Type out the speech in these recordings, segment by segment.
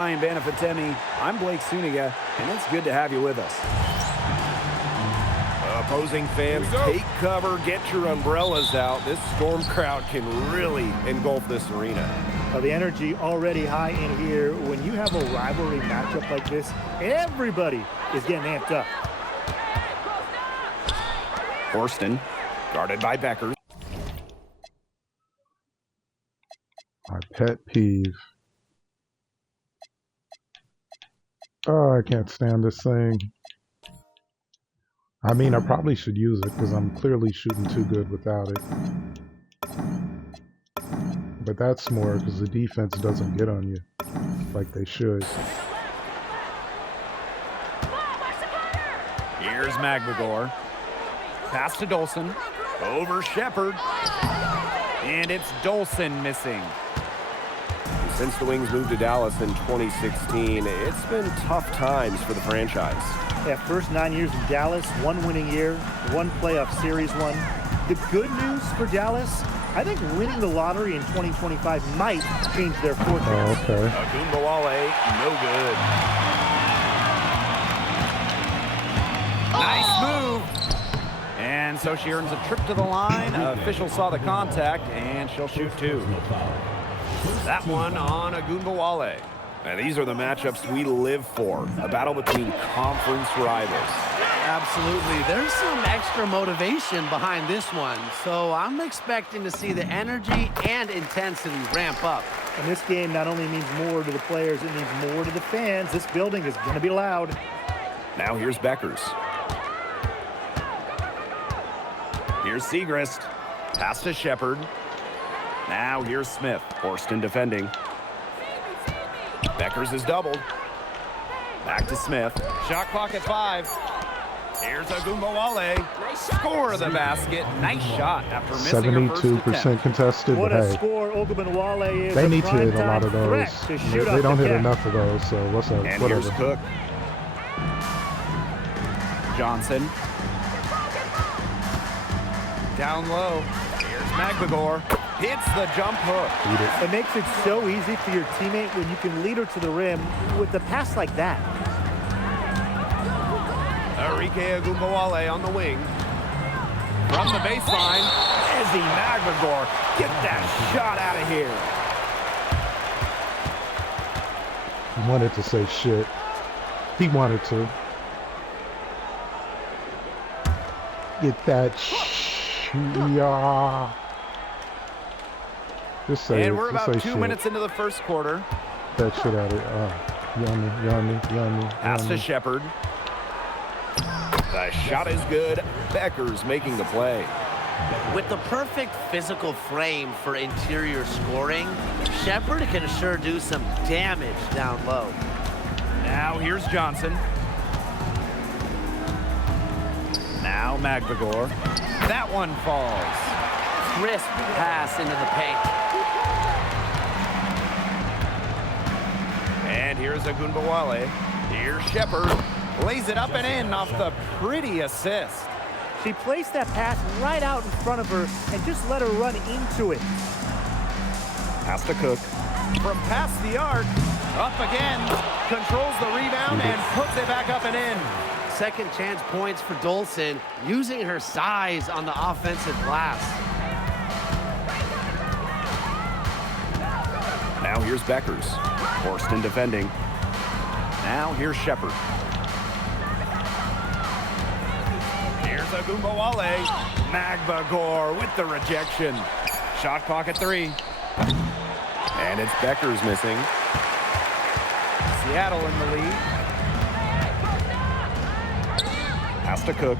Ryan Banafitemi. I'm Blake Suniga, and it's good to have you with us. Opposing fans, take cover, get your umbrellas out. This Storm crowd can really engulf this arena. The energy already high in here. When you have a rivalry matchup like this, everybody is getting amped up. Horston, guarded by Beckers. My pet peeve. Oh, I can't stand this thing. I mean, I probably should use it because I'm clearly shooting too good without it. But that's more because the defense doesn't get on you like they should. Here's Magbagor. Pass to Dolson. Over Shepard. And it's Dolson missing. Since the Wings moved to Dallas in 2016, it's been tough times for the franchise. Yeah, first 9 years in Dallas, one winning year, one playoff series won. The good news for Dallas, I think winning the lottery in 2025 might change their fortunes. Oh, okay. Agunbowale, no good. Nice move. And so she earns a trip to the line. Official saw the contact, and she'll shoot two. That one on Agunbowale. And these are the matchups we live for. A battle between conference rivals. Absolutely. There's some extra motivation behind this one. So I'm expecting to see the energy and intensity ramp up. And this game not only means more to the players, it means more to the fans. This building is going to be loud. Now here's Beckers. Here's Segrist. Pass to Shepard. Now here's Smith. Horston defending. Beckers is doubled. Back to Smith. Shot clock at 5. Here's Agunbowale. Score the basket. Nice shot after missing her first 72% attempt. contested. What but a hey, score they Ogunbowale is. need to hit a lot of those. They don't hit enough of those, so what's up? And Whatever. here's Cook. Johnson. Down low. Here's Magbagor. Hits the jump hook. It makes it so easy for your teammate when you can lead her to the rim with a pass like that. Arike Agunbowale on the wing. From the baseline, Ezzy Magbagor. Get that shot out of here. He wanted to say shit. He wanted to. Get that yeah. Just say and it. we're Just about say 2 shit. minutes into the first quarter. That shit out of it. Yummy, yummy, yummy. Pass to yummy. Shepard. The shot is good. Beckers making the play. With the perfect physical frame for interior scoring, Shepard can sure do some damage down low. Now here's Johnson. Now Magbagor. That one falls. Crisp pass into the paint. And here's Agunbowale. Here's Shepard. Lays it up and in off the pretty assist. She placed that pass right out in front of her and just let her run into it. Pass to Cook. From past the arc, up again, controls the rebound and puts it back up and in. Second chance points for Dolson, using her size on the offensive glass. Now here's Beckers. Horston defending. Now here's Shepard. Here's Agunbowale. Magbagor with the rejection. Shot clock at 3. And it's Beckers missing. Seattle in the lead. Pass to Cook.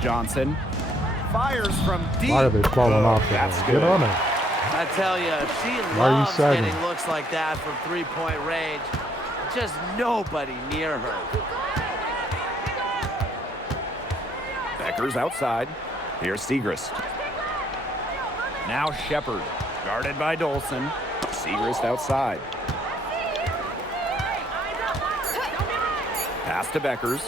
Johnson fires from deep. Why are they falling off? that's Get good. on it. I tell you, she Why are you loves sagging? getting looks like that from three-point range. Just nobody near her. Beckers outside. Here's Segrist. Now Shepard, guarded by Dolson. Segrist outside. Pass to Beckers.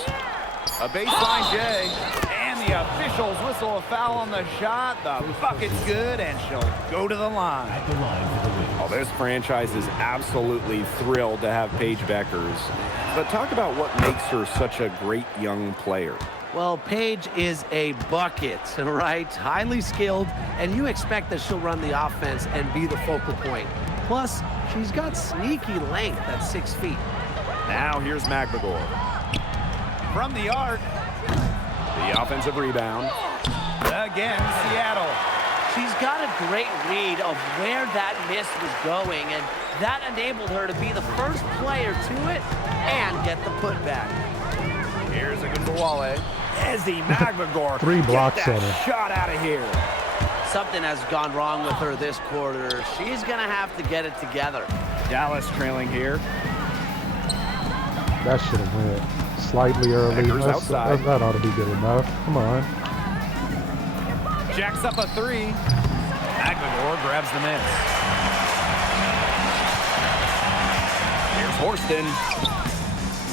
A baseline J, and the the officials whistle a foul on the shot. The bucket's good, and she'll go to the line. At the line for the win. Oh, this franchise is absolutely thrilled to have Paige Beckers. But talk about what makes her such a great young player. Well, Paige is a bucket, right? Highly skilled, and you expect that she'll run the offense and be the focal point. Plus, she's got sneaky length at 6 feet. Now here's McMagor. From the arc, The offensive rebound. again, Seattle. She's got a great read of where that miss was going, and that enabled her to be the first player to it and get the putback. Here's Ogunbowale. Ezzy McMagor. 3 blocks Get on that her. shot out of here. Something has gone wrong with her this quarter. She's going to have to get it together. Dallas trailing here. That should have went slightly early. Beckers outside. That ought to be good enough. Come on. Jacks up a 3. McMagor grabs the miss. Here's Horston.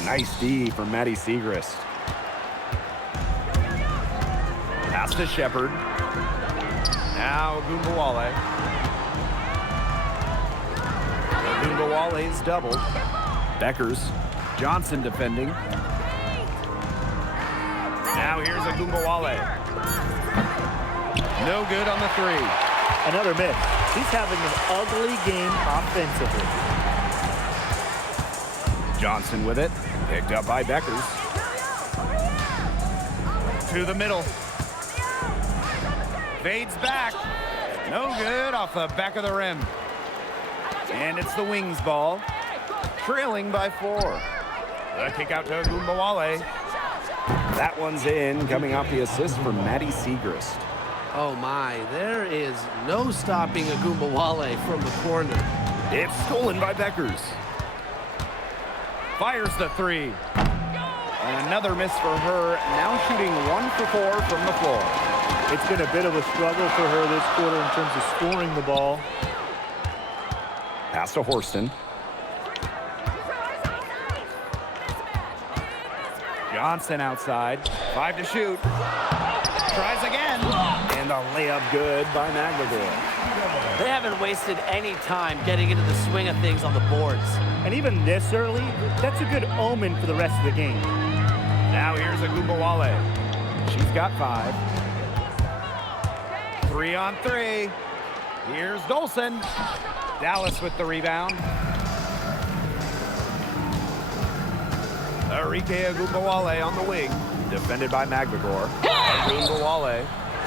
Nice D from Maddie Segrist. Pass to Shepard. Now Ogunbowale. Ogunbowale's doubled. Beckers. Johnson defending. Now here's Ogunbowale. No good on the 3. Another miss. He's having an ugly game offensively. Johnson with it. Picked up by Beckers. To the middle. Fades back. No good off the back of the rim. And it's the Wings ball. Trailing by 4. The kick out to Ogunbowale. That one's in. Coming off the assist from Maddie Segrist. Oh my, there is no stopping Ogunbowale from the corner. It's stolen by Beckers. Fires the 3. And another miss for her. Now shooting 1 for 4 from the floor. It's been a bit of a struggle for her this quarter in terms of scoring the ball. Pass to Horston. Johnson outside. 5 to shoot. Tries again. And a layup good by McMagor. They haven't wasted any time getting into the swing of things on the boards. And even this early, that's a good omen for the rest of the game. Now here's Ogunbowale. She's got 5. 3 on 3. Here's Dolson. Dallas with the rebound. Arike Ogunbowale on the wing. Defended by McMagor. Ogunbowale.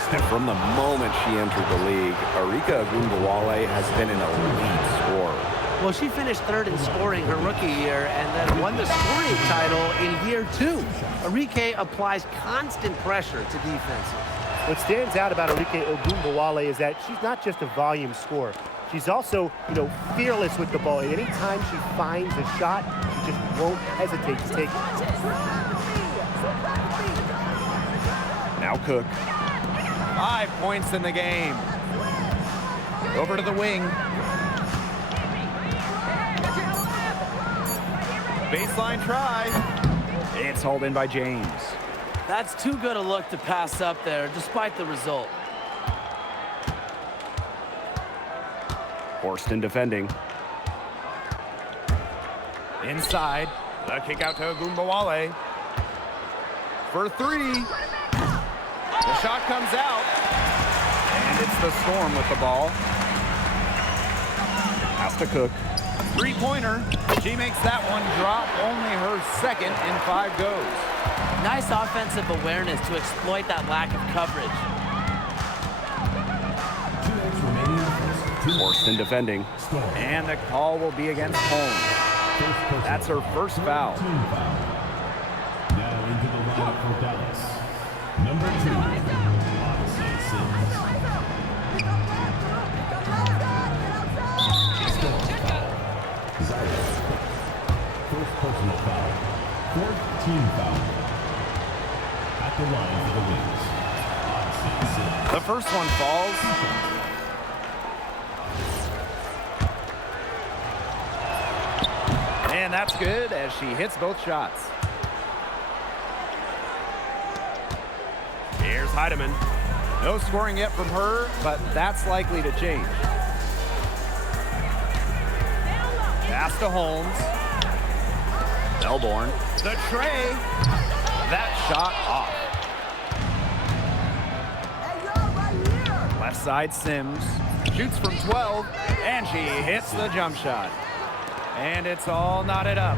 And from the moment she entered the league, Arike Ogunbowale has been an elite scorer. Well, she finished 3rd in scoring her rookie year and then won the scoring title in year 2. Arike applies constant pressure to defenses. What stands out about Arike Ogunbowale is that she's not just a volume scorer. She's also, fearless with the ball. Any time she finds a shot, she just won't hesitate to take it. Now Cook. 5 points in the game. Over to the wing. Baseline try. It's hauled in by James. That's too good a look to pass up there, despite the result. Horston defending. Inside. The kick out to Ogunbowale. For 3. The shot comes out. And it's the Storm with the ball. Pass to Cook. 3-pointer. She makes that one drop. Only her 2nd in 5 goes. Nice offensive awareness to exploit that lack of coverage. 2 minutes remaining in the first. Horston defending. And the call will be against Holmes. That's her first foul. Team foul. Now into the lineup for Dallas. Number 2, Odyssey Sims. Storm foul. Zyra. First personal foul. 4th team foul. At the line for the Wings. Odyssey Sims. The first one falls. And that's good as she hits both shots. Here's Here's Heidemann. No scoring yet from her, but that's likely to change. Pass to Holmes. Melbourne. The tray. That shot off. Left side Sims. Shoots from 12, and she hits the jump shot. And it's all knotted up.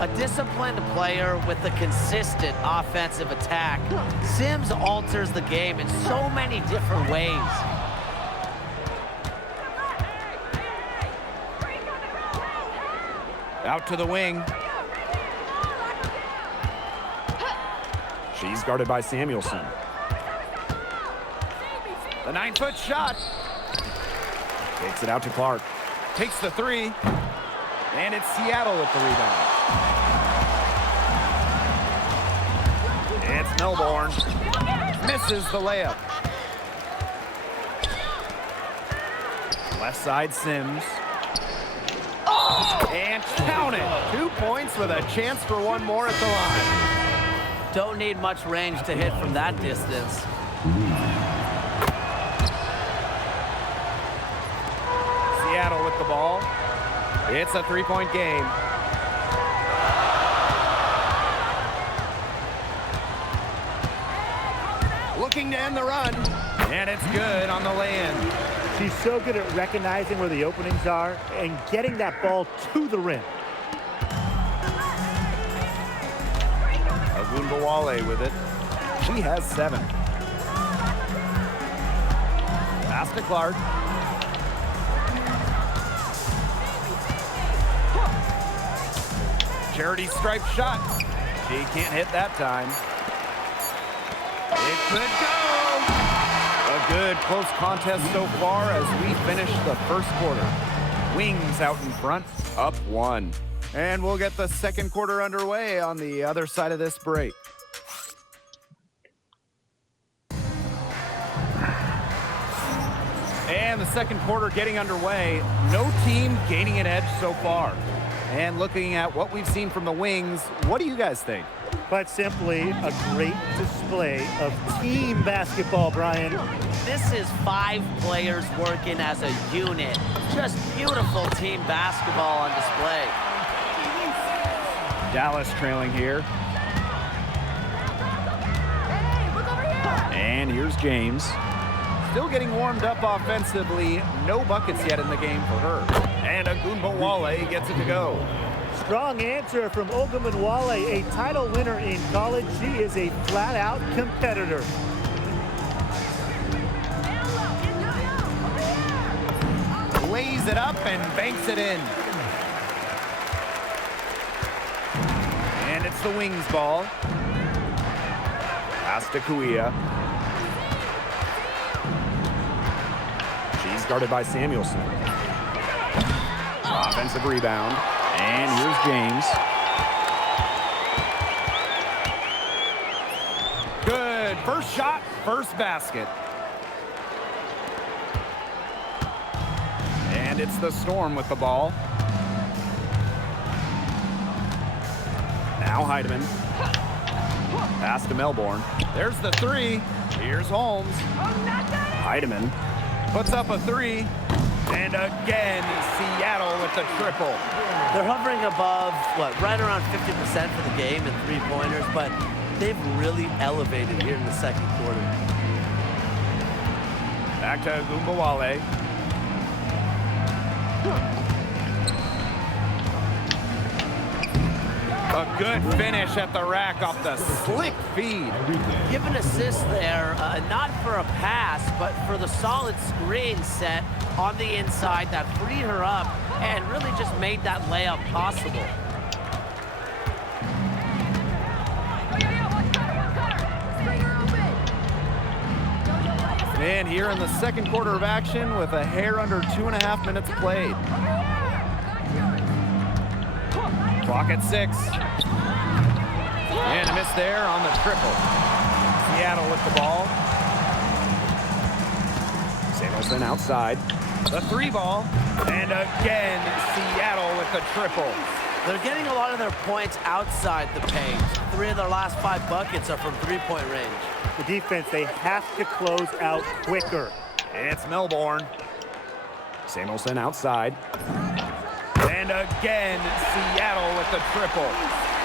A disciplined player with a consistent offensive attack. Sims alters the game in so many different ways. Out to the wing. She's guarded by Samuelson. The 9-foot shot. Takes it out to Clark. Takes the three. And it's Seattle with the rebound. It's Melbourne. Misses the layup. Left side Sims. And count it. 2 points with a chance for one more at the line. Don't need much range to hit from that distance. Seattle with the ball. It's a three-point game. Looking to end the run. And it's good on the lay-in. She's so good at recognizing where the openings are and getting that ball to the rim. Ogunbowale with it. She has 7. Pass to Clark. Charity stripe shot. She can't hit that time. It could go. A good close contest so far as we finish the first quarter. Wings out in front, up 1. And we'll get the second quarter underway on the other side of this break. And the second quarter getting underway. No team gaining an edge so far. And looking at what we've seen from the Wings, what do you guys think? Quite simply, a great display of team basketball, Brian. This is 5 players working as a unit. Just beautiful team basketball on display. Dallas trailing here. And here's James. Still getting warmed up offensively. No buckets yet in the game for her. And Ogunbowale gets it to go. Strong answer from Ogunbowale, a title winner in college. She is a flat-out competitor. Lays it up and banks it in. And it's the Wings ball. Pass to Kuia. She's guarded by Samuelson. Offensive rebound. And here's James. Good. First shot, first basket. And it's the Storm with the ball. Now Heidemann. Pass to Melbourne. There's the three. Here's Holmes. Heidemann. Puts up a three. And again, Seattle with the triple. They're hovering above, right around 50% for the game in three-pointers, but they've really elevated here in the second quarter. Back to Ogunbowale. A good finish at the rack off the slick feed. Give an assist there, not for a pass, but for the solid screen set on the inside that freed her up and really just made that layup possible. And here in the second quarter of action with a hair under 2.5 minutes played. Clock at 6. And a miss there on the triple. Seattle with the ball. Samuelson outside. The 3 ball. And again, Seattle with the triple. They're getting a lot of their points outside the paint. 3 of their last 5 buckets are from three-point range. The defense, they have to close out quicker. It's Melbourne. Samuelson outside. And again, Seattle with the triple.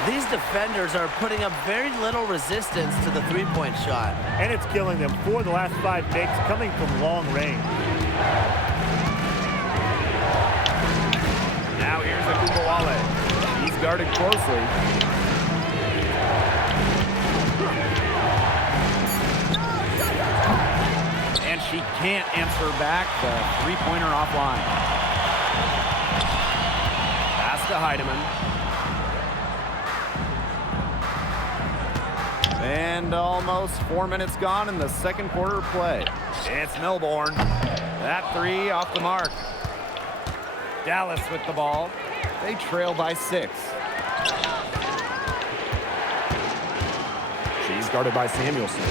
These defenders are putting up very little resistance to the three-point shot. And it's killing them. 4 of the last 5 makes coming from long range. Now here's Agumbawale. He's guarded closely. And she can't answer back the three-pointer offline. Pass to Heidemann. And almost 4 minutes gone in the second quarter of play. It's Melbourne. That three off the mark. Dallas with the ball. They trail by 6. She's guarded by Samuelson.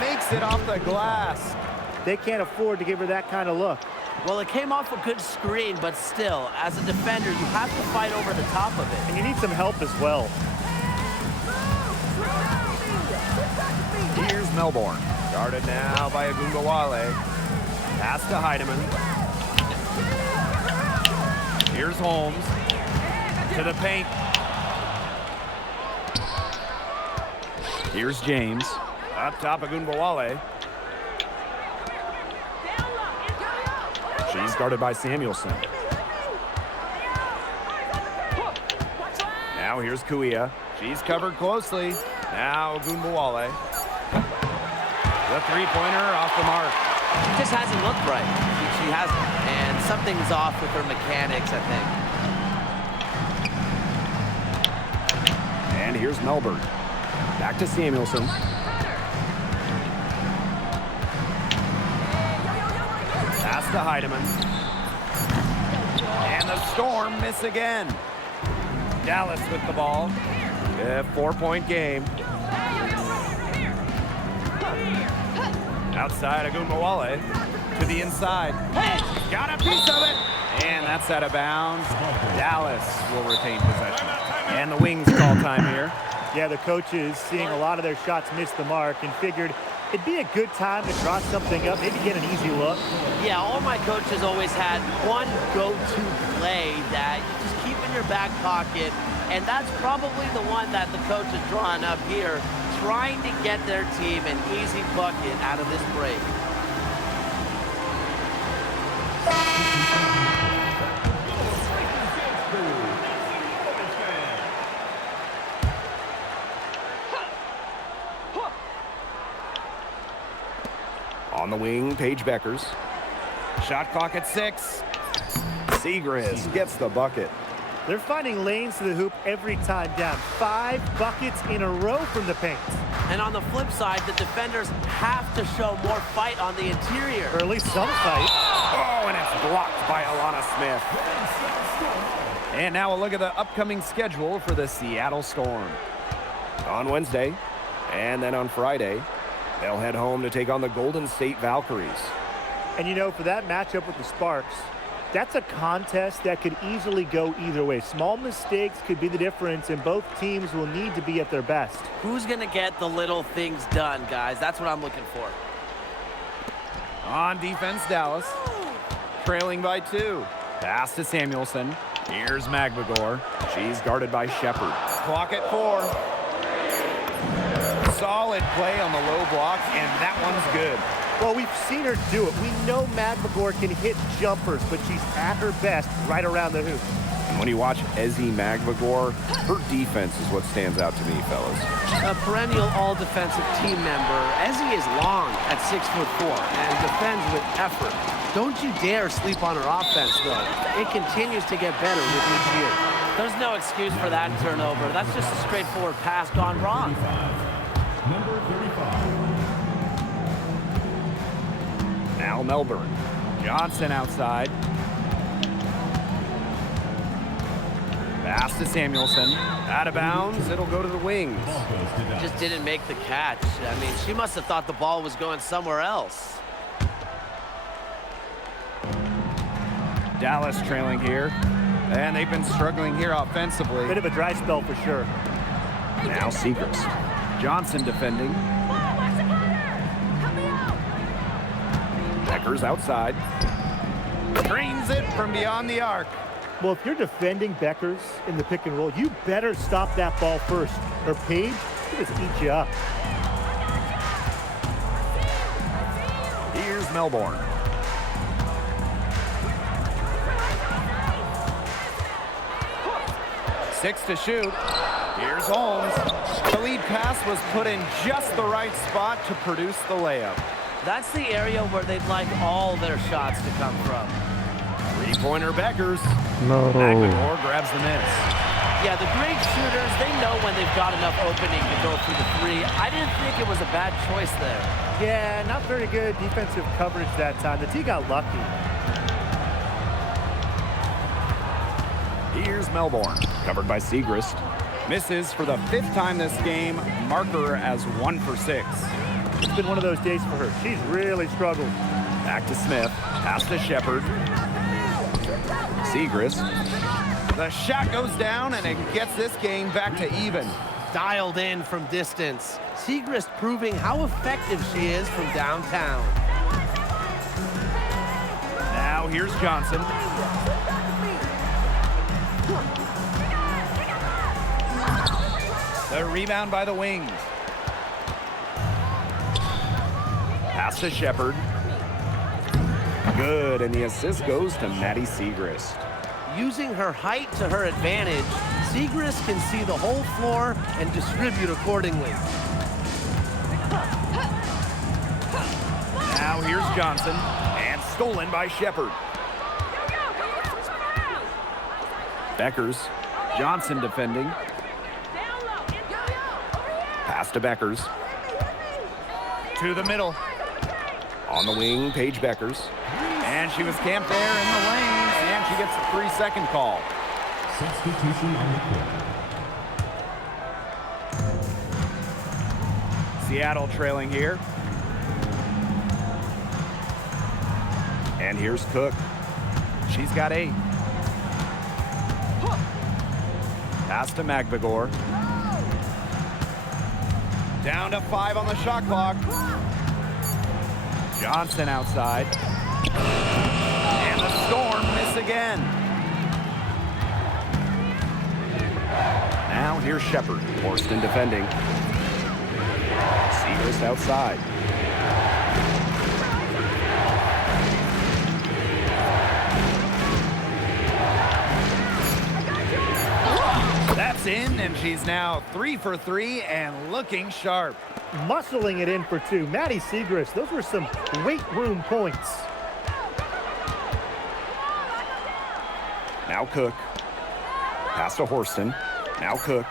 Makes it off the glass. They can't afford to give her that kind of look. Well, it came off a good screen, but still, as a defender, you have to fight over the top of it. And you need some help as well. Here's Melbourne. Guarded now by Agumbawale. Pass to Heidemann. Here's Holmes. To the paint. Here's James. Up top, Agumbawale. She's guarded by Samuelson. Now here's Kuia. She's covered closely. Now Agumbawale. The three-pointer off the mark. She just hasn't looked right. She hasn't. And something's off with her mechanics, I think. And here's Melbourne. Back to Samuelson. Pass to Heidemann. And the Storm miss again. Dallas with the ball. A 4-point game. Outside Agumbawale. To the inside. Got a piece of it. And that's out of bounds. Dallas will retain possession. And the Wings call time here. Yeah, the coaches seeing a lot of their shots miss the mark and figured it'd be a good time to draw something up, maybe get an easy look. Yeah, all my coaches always had one go-to play that you just keep in your back pocket, and that's probably the one that the coach is drawing up here, trying to get their team an easy bucket out of this break. On the wing, Paige Beckers. Shot clock at 6. Segrist gets the bucket. They're finding lanes to the hoop every time down. 5 buckets in a row from the paint. And on the flip side, the defenders have to show more fight on the interior. Or at least some fight. Oh, and it's blocked by Alana Smith. And now a look at the upcoming schedule for the Seattle Storm. On Wednesday, and then on Friday, they'll head home to take on the Golden State Valkyries. And you know, for that matchup with the Sparks, that's a contest that could easily go either way. Small mistakes could be the difference, and both teams will need to be at their best. Who's going to get the little things done, guys? That's what I'm looking for. On defense, Dallas. Trailing by 2. Pass to Samuelson. Here's Magbagor. She's guarded by Shepard. Clock at 4. Solid play on the low block, and that one's good. Well, we've seen her do it. We know Magbagor can hit jumpers, but she's at her best right around the hoop. And when you watch Ezi Magbagor, her defense is what stands out to me, fellas. A perennial all-defensive team member, Ezi is long at 6'4" and defends with effort. Don't you dare sleep on her offense, though. It continues to get better with each year. There's no excuse for that turnover. That's just a straightforward pass gone wrong. Number 35. Now Melbourne. Johnson outside. Pass to Samuelson. Out of bounds. It'll go to the Wings. Ball goes to Dallas. Just didn't make the catch. I mean, she must have thought the ball was going somewhere else. Dallas trailing here. And they've been struggling here offensively. Bit of a dry spell for sure. Now Seacrest. Johnson defending. Beckers outside. Drains it from beyond the arc. Well, if you're defending Beckers in the pick and roll, you better stop that ball first, or Page will just eat you up. Here's Melbourne. Six to shoot. Here's Holmes. The lead pass was put in just the right spot to produce the layup. That's the area where they'd like all their shots to come from. Three-pointer Beckers. No. McLemore grabs the miss. Yeah, the great shooters, they know when they've got enough opening to go through the three. I didn't think it was a bad choice there. Yeah, not very good defensive coverage that time. The T got lucky. Here's Melbourne, covered by Seacrest. Misses for the 5th time this game. Marker as 1 for 6. It's been one of those days for her. She's really struggled. Back to Smith, pass to Shepard. Seacrest. The shot goes down and it gets this game back to even. Dialed in from distance. Seacrest proving how effective she is from downtown. Now here's Johnson. The rebound by the Wings. Pass to Shepard. Good, and the assist goes to Maddie Seacrest. Using her height to her advantage, Seacrest can see the whole floor and distribute accordingly. Now here's Johnson, and stolen by Shepard. Beckers. Johnson defending. Pass to Beckers. To the middle. On the wing, Paige Beckers. And she was camped there in the lane, and she gets a 3-second call. Substitution on the court. Seattle trailing here. And here's Cook. She's got 8. Pass to McVigor. Down to 5 on the shot clock. Johnson outside. And the Storm miss again. Now here's Shepard. Horston defending. Seacrest outside. That's in, and she's now 3 for 3 and looking sharp. Muscling it in for 2. Maddie Seacrest, those were some weight room points. Now Cook. Pass to Horston. Now Cook.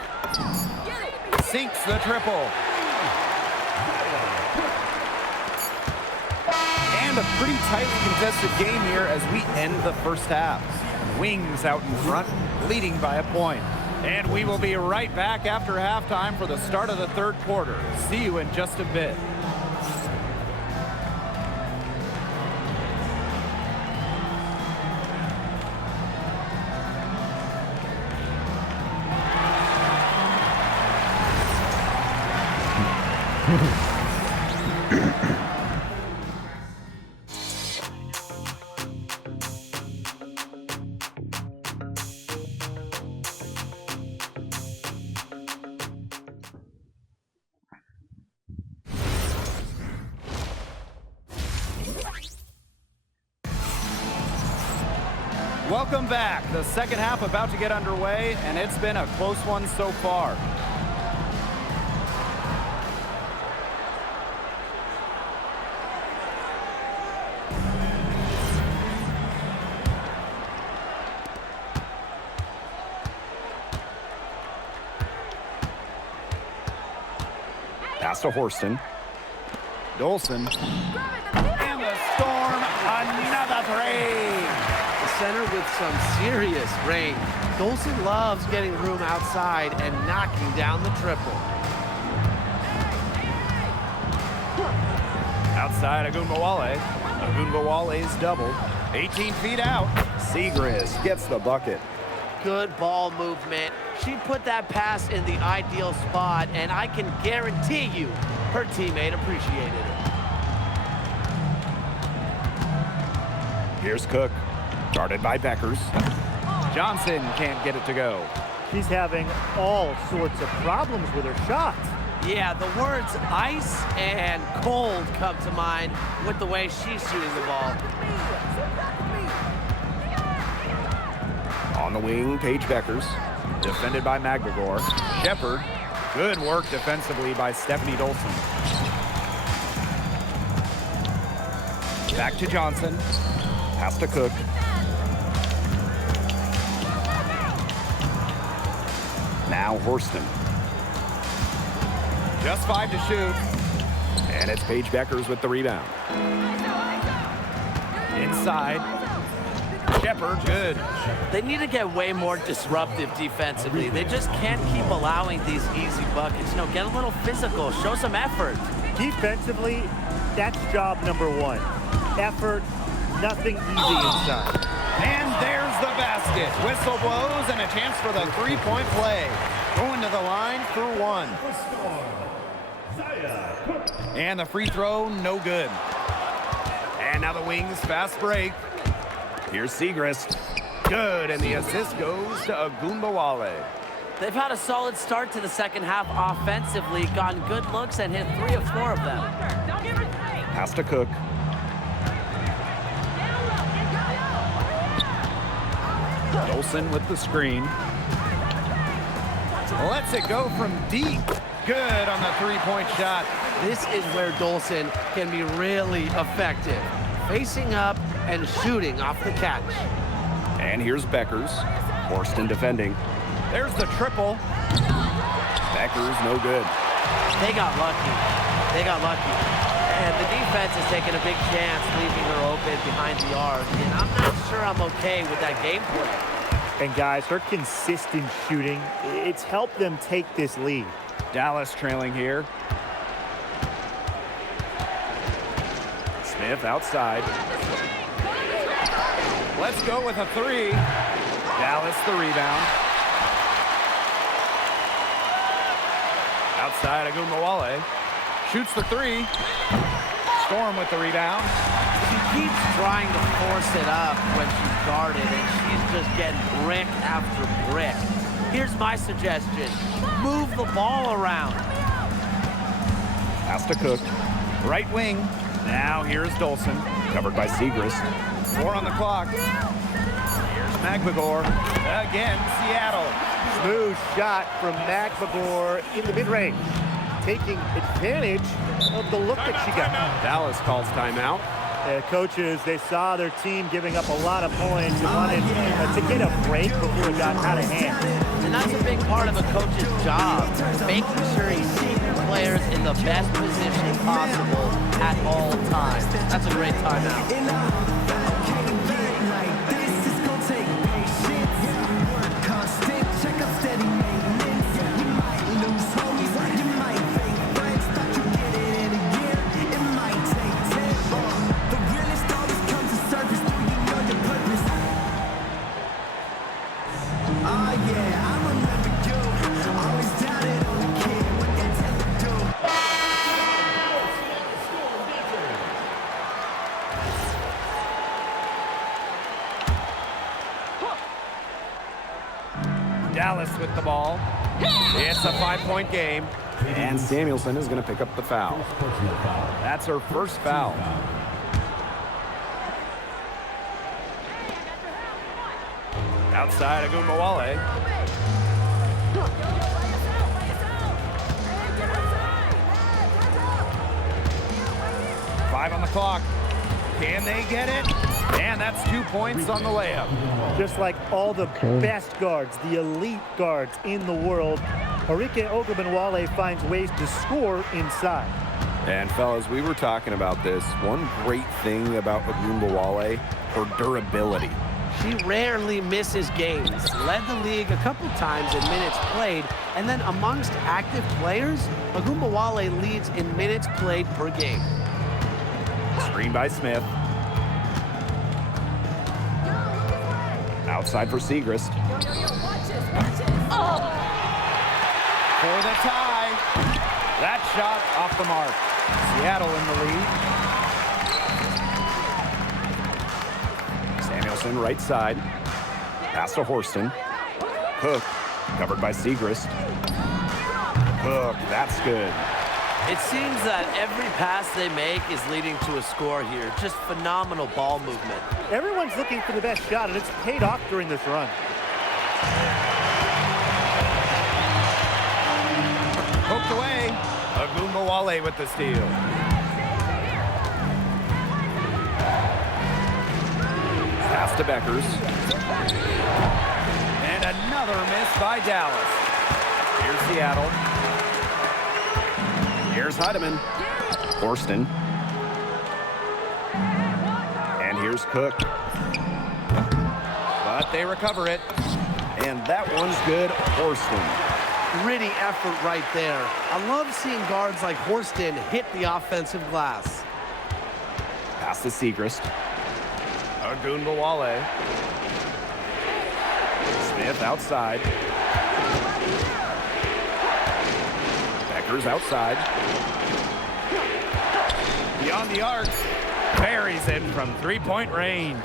Sinks the triple. And a pretty tightly contested game here as we end the first half. Wings out in front, leading by a point. And we will be right back after halftime for the start of the third quarter. See you in just a bit. Welcome back. The second half about to get underway, and it's been a close one so far. Pass to Horston. Dolson. And the Storm, another three. The center with some serious range. Dolson loves getting room outside and knocking down the triple. Outside Agunbowale. Agunbowale's double. 18 feet out. Seacrest gets the bucket. good ball movement. She put that pass in the ideal spot, and I can guarantee you her teammate appreciated it. Here's Cook, guarded by Beckers. Johnson can't get it to go. She's having all sorts of problems with her shot. Yeah, the words ice and cold come to mind with the way she's shooting the ball. On the wing, Paige Beckers, defended by Magdagor. Shepard, good work defensively by Stephanie Dolson. Back to Johnson, pass to Cook. Now Horston. Just 5 to shoot. And it's Paige Beckers with the rebound. Inside. Shepard, good. They need to get way more disruptive defensively. They just can't keep allowing these easy buckets. You know, get a little physical, show some effort. Defensively, that's job number one. Effort, nothing easy inside. And there's the basket. Whistle blows and a chance for the three-point play. Going to the line for one. And the free throw, no good. And now the Wings fast break. Here's Segrist. Good, and the assist goes to Agumbawale. They've had a solid start to the second half offensively, gotten good looks and hit 3 of 4 of them. Pass to Cook. Dolson with the screen. Lets it go from deep. Good on the three-point shot. This is where Dolson can be really effective. Facing up and shooting off the catch. And here's Beckers. Horston defending. There's the triple. Beckers, no good. They got lucky. They got lucky. And the defense is taking a big chance, leaving her open behind the arc. And I'm not sure I'm okay with that game plan. And guys, her consistent shooting, it's helped them take this lead. Dallas trailing here. Smith outside. Let's go with a three. Dallas the rebound. Outside Agumbawale. Shoots the three. Storm with the rebound. She keeps trying to force it up when she's guarded, and she's just getting brick after brick. Here's my suggestion. Move the ball around. Pass to Cook. Right wing. Now here's Dolson. Covered by Segrist. 4 on the clock. Here's Magbagor. Again, Seattle. Smooth shot from Magbagor in the mid-range, taking advantage of the look that she got. Dallas calls timeout. Coaches, they saw their team giving up a lot of points and wanted to get a break before it got out of hand. And that's a big part of a coach's job, making sure he's seeing players in the best position possible at all times. That's a great timeout. Dallas with the ball. It's a 5-point game. And Samuelson is going to pick up the foul. That's her first foul. Outside Agumbawale. Five on the clock. Can they get it? And that's 2 points on the layup. Just like all the best guards, the elite guards in the world, Arike Ogunbowale finds ways to score inside. And fellas, we were talking about this. One great thing about Agumbawale, her durability. She rarely misses games. Led the league a couple times in minutes played, and then amongst active players, Agumbawale leads in minutes played per game. Screen by Smith. Outside for Segrist. For the tie. That shot off the mark. Seattle in the lead. Samuelson right side. Pass to Horston. Cook, covered by Segrist. Cook, that's good. It seems that every pass they make is leading to a score here. Just phenomenal ball movement. Everyone's looking for the best shot, and it's paid off during this run. Poked away. Agumbawale with the steal. Pass to Beckers. And another miss by Dallas. Here's Seattle. Here's Heidemann. Horston. And here's Cook. But they recover it. And that one's good. Horston. Gritty effort right there. I love seeing guards like Horston hit the offensive glass. Pass to Segrist. Agumbawale. Smith outside. Beckers outside. Beyond the arc. Buries in from three-point range.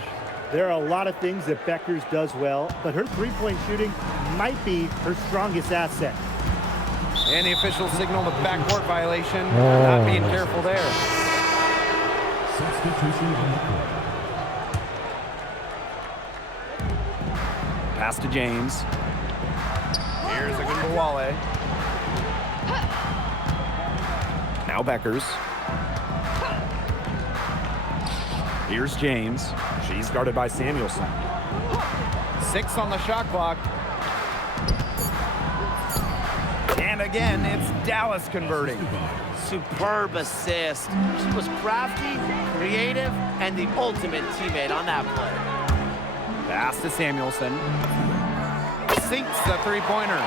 There are a lot of things that Beckers does well, but her three-point shooting might be her strongest asset. And the official signaled a backcourt violation. Not being careful there. Substitution on the court. Pass to James. Here's Agumbawale. Now Beckers. Here's James. She's guarded by Samuelson. 6 on the shot clock. And again, it's Dallas converting. Superb assist. She was crafty, creative, and the ultimate teammate on that play. Pass to Samuelson. Sinks the three-pointer.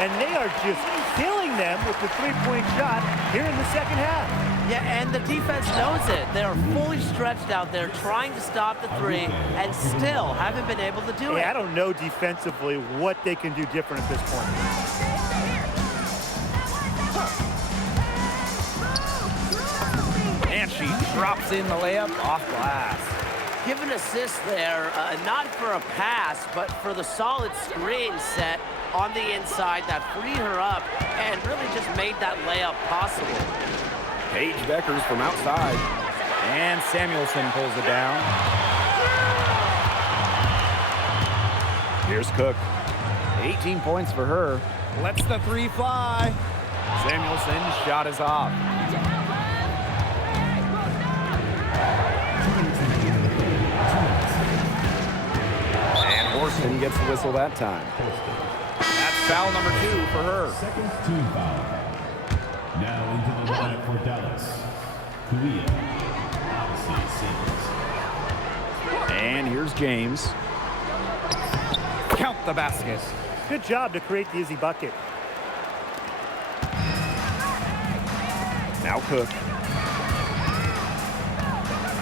And they are just killing them with the three-point shot here in the second half. Yeah, and the defense knows it. They are fully stretched out there trying to stop the three and still haven't been able to do it. I don't know defensively what they can do different at this point. And she drops in the layup off glass. Give an assist there, not for a pass, but for the solid screen set on the inside that freed her up and really just made that layup possible. Paige Beckers from outside. And Samuelson pulls it down. Here's Cook. 18 points for her. Lets the three fly. Samuelson's shot is off. And Horston gets the whistle that time. That's foul number 2 for her. Second team foul. Now into the lineup for Dallas. Kuia. Odyssey Sims. And here's James. Count the basket. Good job to create the easy bucket. Now Cook.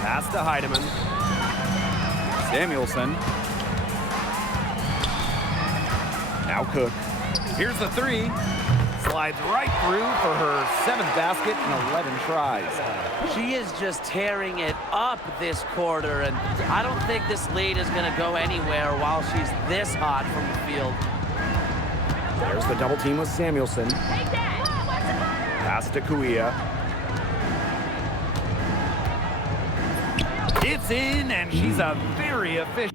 Pass to Heidemann. Samuelson. Now Cook. Here's the three. Slides right through for her 7th basket in 11 tries. She is just tearing it up this quarter, and I don't think this lead is going to go anywhere while she's this hot from the field. There's the double team with Samuelson. Pass to Kuia. It's in, and she's a very efficient.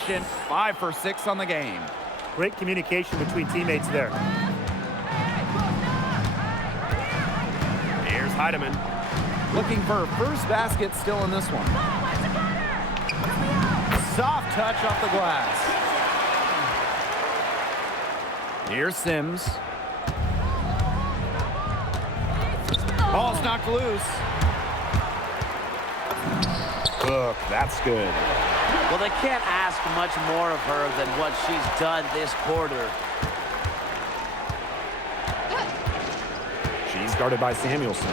5 for 6 on the game. Great communication between teammates there. Here's Heidemann. Looking for a first basket still in this one. Soft touch off the glass. Here's Sims. Ball's knocked loose. Look, that's good. Well, they can't ask much more of her than what she's done this quarter. She's guarded by Samuelson.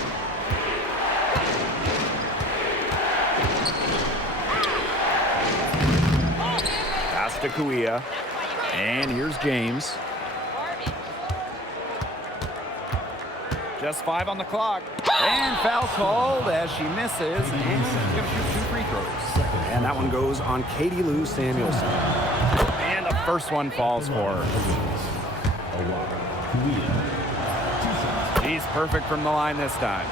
Pass to Kuia. And here's James. Just 5 on the clock. And foul called as she misses. And she's going to shoot 2 free throws. And that one goes on Katie Lou Samuelson. And the first one falls for her. He's perfect from the line this time.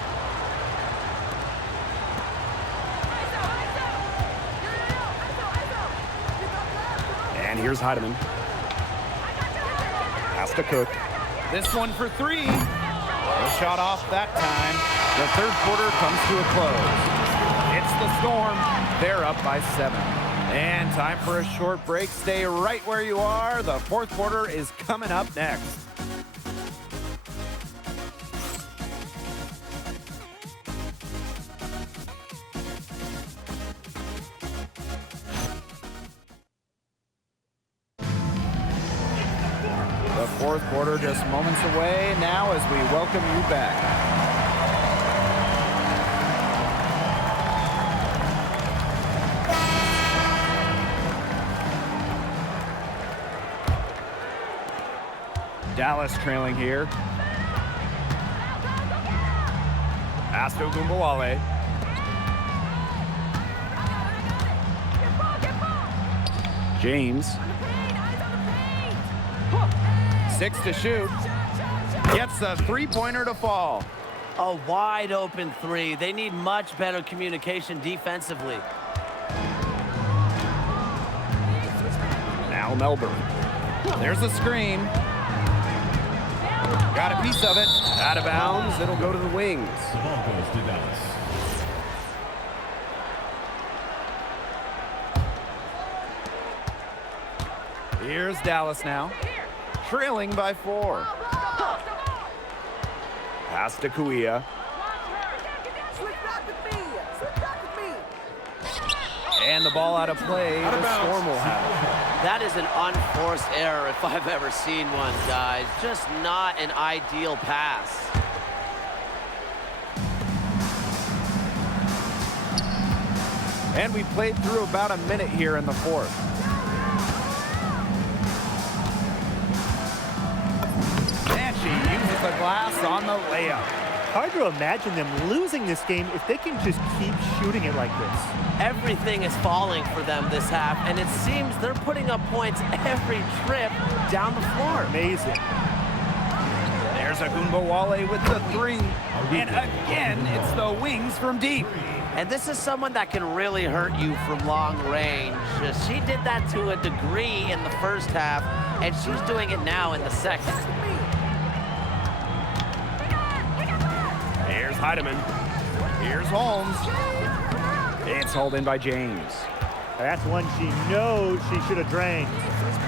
And here's Heidemann. Pass to Cook. This one for 3. No shot off that time. The third quarter comes to a close. It's the Storm. They're up by 7. And time for a short break. Stay right where you are. The fourth quarter is coming up next. The fourth quarter just moments away now as we welcome you back. Dallas trailing here. Pass to Ogunbowale. James. 6 to shoot. Gets the three-pointer to fall. A wide open 3. They need much better communication defensively. Now Melbourne. There's a screen. Got a piece of it. Out of bounds. It'll go to the wings. The ball goes to Dallas. Here's Dallas now. Trailing by 4. Pass to Kuia. And the ball out of play. The Storm will have it. That is an unforced error if I've ever seen one, guys. Just not an ideal pass. And we played through about a minute here in the fourth. And she uses the glass on the layup. Hard to imagine them losing this game if they can just keep shooting it like this. Everything is falling for them this half, and it seems they're putting up points every trip down the floor. Amazing. There's Ogunbowale with the 3. And again, it's the wings from deep. And this is someone that can really hurt you from long range. She did that to a degree in the first half, and she's doing it now in the second. Here's Heidemann. Here's Holmes. It's hauled in by James. That's one she knows she should have drained.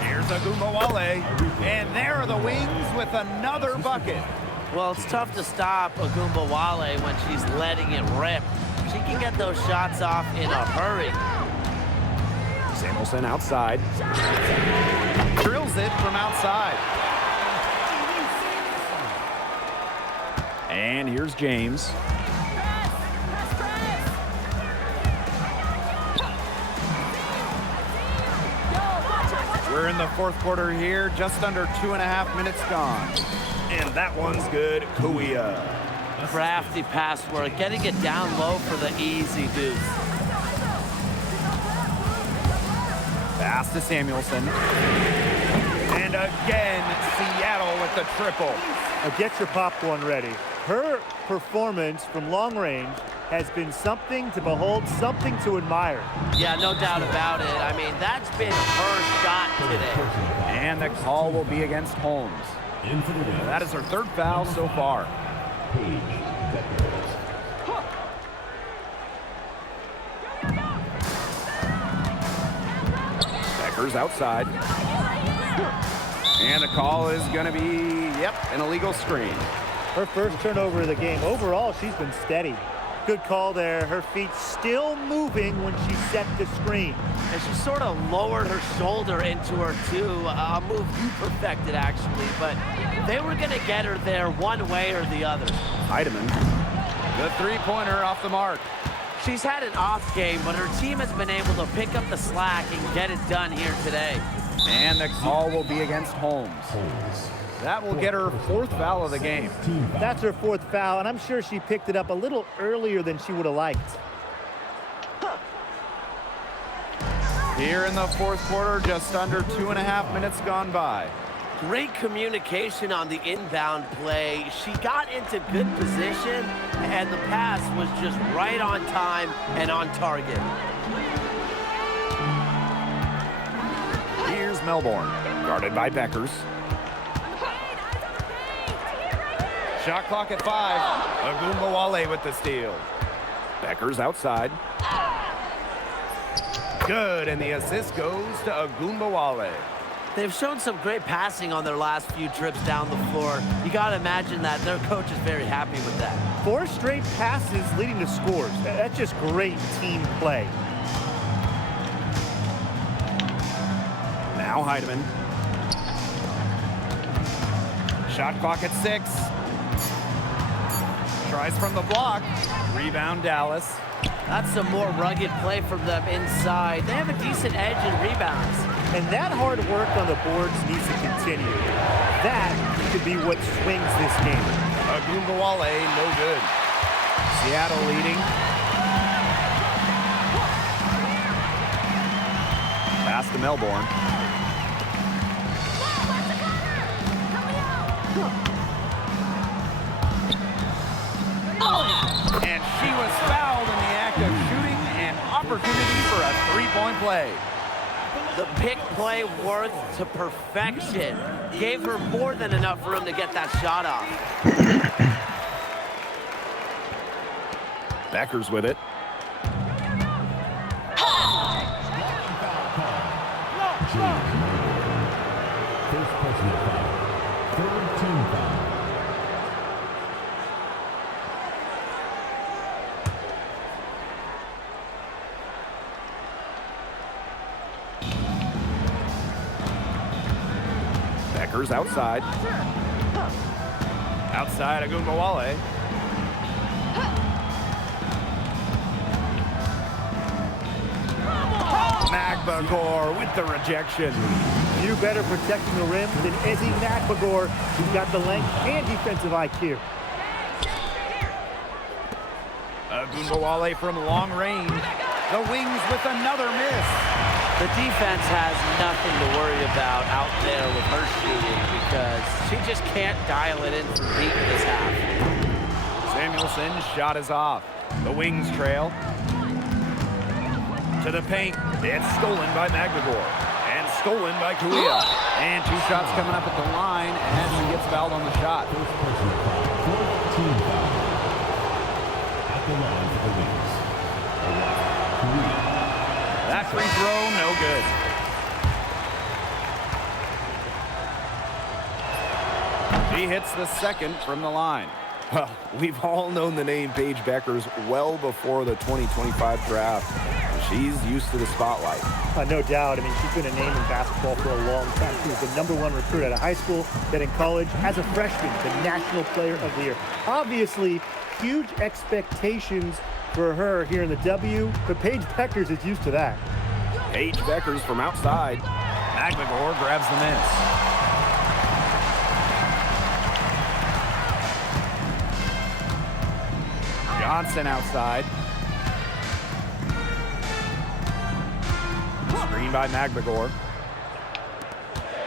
Here's Ogunbowale. And there are the wings with another bucket. Well, it's tough to stop Ogunbowale when she's letting it rip. She can get those shots off in a hurry. Samuelson outside. Drills it from outside. And here's James. We're in the fourth quarter here, just under 2.5 minutes gone. And that one's good. Kuia. Crafty pass work, getting it down low for the easy deuce. Pass to Samuelson. And again, Seattle with the triple. Now get your popcorn ready. Her performance from long range has been something to behold, something to admire. Yeah, no doubt about it. I mean, that's been her shot today. And the call will be against Holmes. In for the win. That is her third foul so far. Paige Beckers. Beckers outside. And the call is going to be, yep, an illegal screen. Her first turnover of the game. Overall, she's been steady. Good call there. Her feet still moving when she set the screen. And she sort of lowered her shoulder into her, too. A move you perfected, actually. But they were going to get her there one way or the other. Heidemann, the three-pointer off the mark. She's had an off game, but her team has been able to pick up the slack and get it done here today. And the call will be against Holmes. Holmes. That will get her fourth foul of the game. Team foul. That's her fourth foul, and I'm sure she picked it up a little earlier than she would have liked. Here in the fourth quarter, just under 2.5 minutes gone by. Great communication on the inbound play. She got into good position, and the pass was just right on time and on target. Here's Melbourne, guarded by Beckers. Shot clock at 5. Agumbawale with the steal. Beckers outside. Good, and the assist goes to Agumbawale. They've shown some great passing on their last few trips down the floor. You got to imagine that their coach is very happy with that. 4 straight passes leading to scores. That's just great team play. Now Heidemann. Shot clock at 6. Tries from the block. Rebound Dallas. That's some more rugged play from them inside. They have a decent edge in rebounds. And that hard work on the boards needs to continue. That could be what swings this game. Agumbawale, no good. Seattle leading. Pass to Melbourne. And she was fouled in the act of shooting, an opportunity for a three-point play. The pick play worked to perfection. Gave her more than enough room to get that shot off. Beckers with it. James Melbourne. First personal foul. Third team foul. Beckers outside. Outside Agumbawale. Magbagor with the rejection. You better protecting the rim than Ezzy Magbagor, who's got the length and defensive IQ. Agumbawale from long range. The Wings with another miss. The defense has nothing to worry about out there with her shooting because she just can't dial it in from deep this half. Samuelson's shot is off. The Wings trail. To the paint. It's stolen by Magbagor. And stolen by Kuia. And 2 shots coming up at the line as she gets fouled on the shot. First personal foul. Fourth team foul. At the line for the Wings. Kuia. That free throw, no good. She hits the second from the line. Well, we've all known the name Paige Beckers well before the 2025 draft. She's used to the spotlight. No doubt. I mean, she's been a name in basketball for a long time. She was the #1 recruit out of high school, then in college, as a freshman, the National Player of the Year. Obviously, huge expectations for her here in the W, but Paige Beckers is used to that. Paige Beckers from outside. Magbagor grabs the miss. Johnson outside. Screen by Magbagor.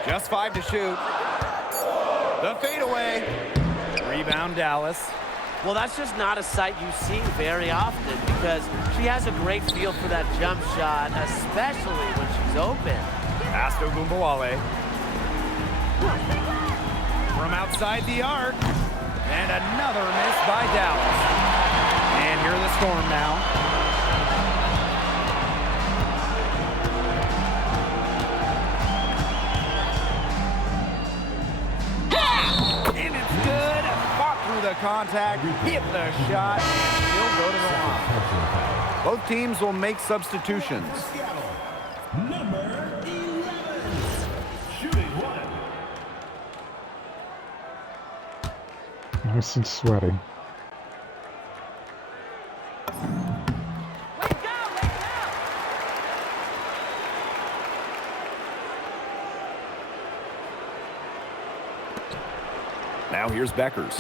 Just 5 to shoot. The fadeaway. Rebound Dallas. Well, that's just not a sight you see very often because she has a great feel for that jump shot, especially when she's open. Pass to Ogunbowale. From outside the arc. And another miss by Dallas. And here are the Storm now. And it's good. Fought through the contact, hit the shot, and still go to the line. Both teams will make substitutions. Number 11. Shooting one. Nice and sweaty. Now here's Beckers.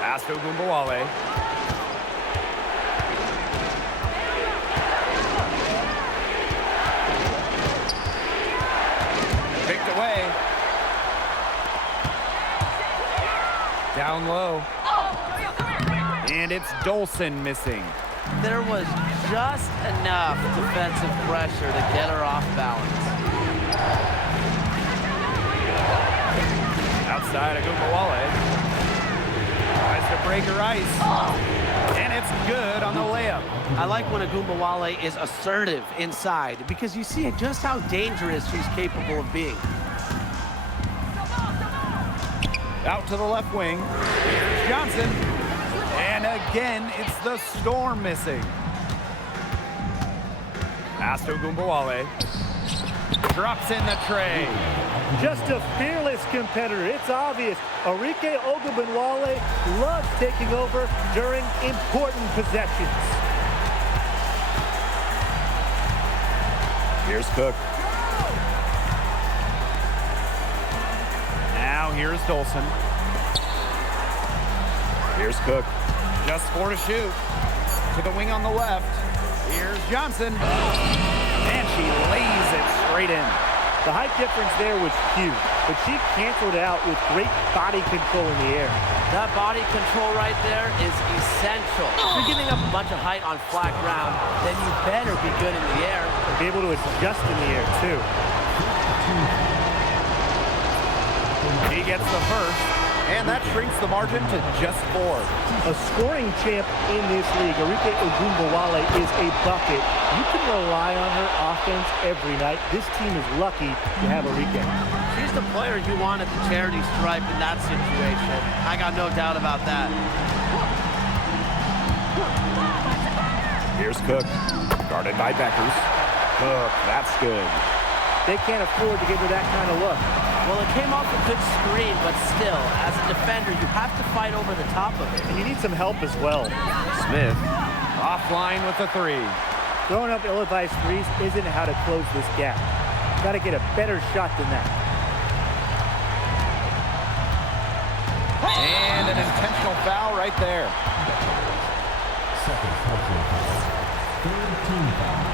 Pass to Ogunbowale. Picked away. Down low. And it's Dolson missing. There was just enough defensive pressure to get her off balance. Outside Ogunbowale. Tries to break her ice. And it's good on the layup. I like when Ogunbowale is assertive inside because you see just how dangerous she's capable of being. Out to the left wing. Here's Johnson. And again, it's the Storm missing. Pass to Ogunbowale. Drops in the tray. Just a fearless competitor. It's obvious. Arike Ogunbowale loves taking over during important possessions. Here's Cook. Now here's Dolson. Here's Cook. Just 4 to shoot. To the wing on the left. Here's Johnson. And she lays it straight in. The height difference there was huge, but she canceled it out with great body control in the air. That body control right there is essential. If you're giving up a bunch of height on flat ground, then you better be good in the air. And be able to adjust in the air, too. He gets the first, and that shrinks the margin to just 4. A scoring champ in this league, Arike Ogunbowale is a bucket. You can rely on her offense every night. This team is lucky to have Arike. She's the player you want at the charity stripe in that situation. I got no doubt about that. Here's Cook. Guarded by Beckers. Cook, that's good. They can't afford to give her that kind of look. Well, it came off a good screen, but still, as a defender, you have to fight over the top of it. And you need some help as well. Smith offline with the 3. Throwing up ill-advised threes isn't how to close this gap. Got to get a better shot than that. And an intentional foul right there. Second personal foul. Third team foul.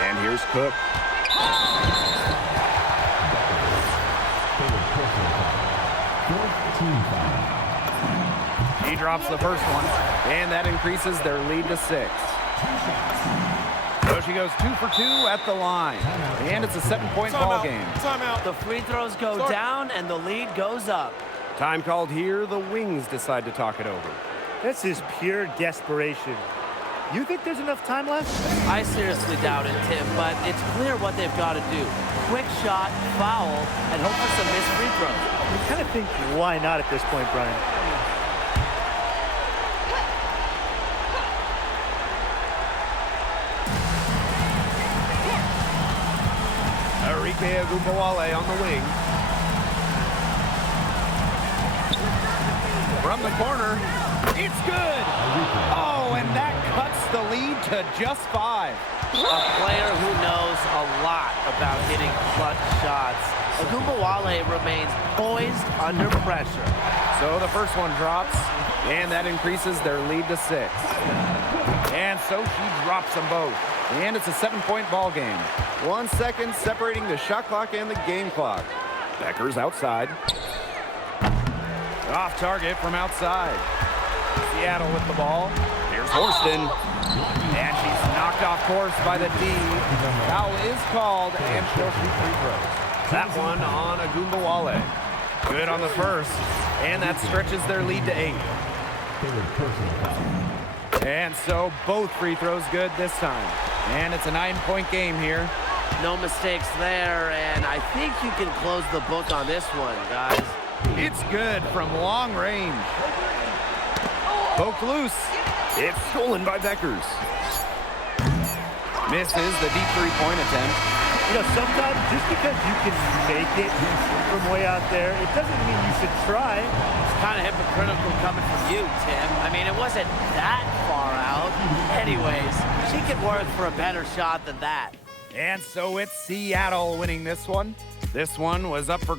And here's Cook. Third personal foul. Fourth team foul. He drops the first one, and that increases their lead to 6. So she goes 2 for 2 at the line, and it's a 7-point ball game. The free throws go down, and the lead goes up. Time called here. The Wings decide to talk it over. This is pure desperation. You think there's enough time left? I seriously doubt it, Tim, but it's clear what they've got to do. Quick shot, foul, and hope for some missed free throws. You kind of think, why not at this point, Brian? Arike Ogunbowale on the wing. From the corner, it's good. Oh, and that cuts the lead to just 5. A player who knows a lot about hitting clutch shots. Ogunbowale remains poised under pressure. So the first one drops, and that increases their lead to 6. And so she drops them both. And it's a 7-point ball game. 1 second separating the shot clock and the game clock. Becker's outside. Off target from outside. Seattle with the ball. Here's Horston. And she's knocked off course by the D. Foul is called, and she'll shoot free throws. That one on Agumbawale. Good on the first, and that stretches their lead to 8. Third personal foul. And so both free throws good this time. And it's a 9-point game here. No mistakes there, and I think you can close the book on this one, guys. It's good from long range. Poked loose. It's stolen by Beckers. Misses the deep three-point attempt. You know, sometimes just because you can make it from way out there, it doesn't mean you should try. It's kind of hypocritical coming from you, Tim. I mean, it wasn't that far out. Anyways, she could work for a better shot than that. And so it's Seattle winning this one. This one was up for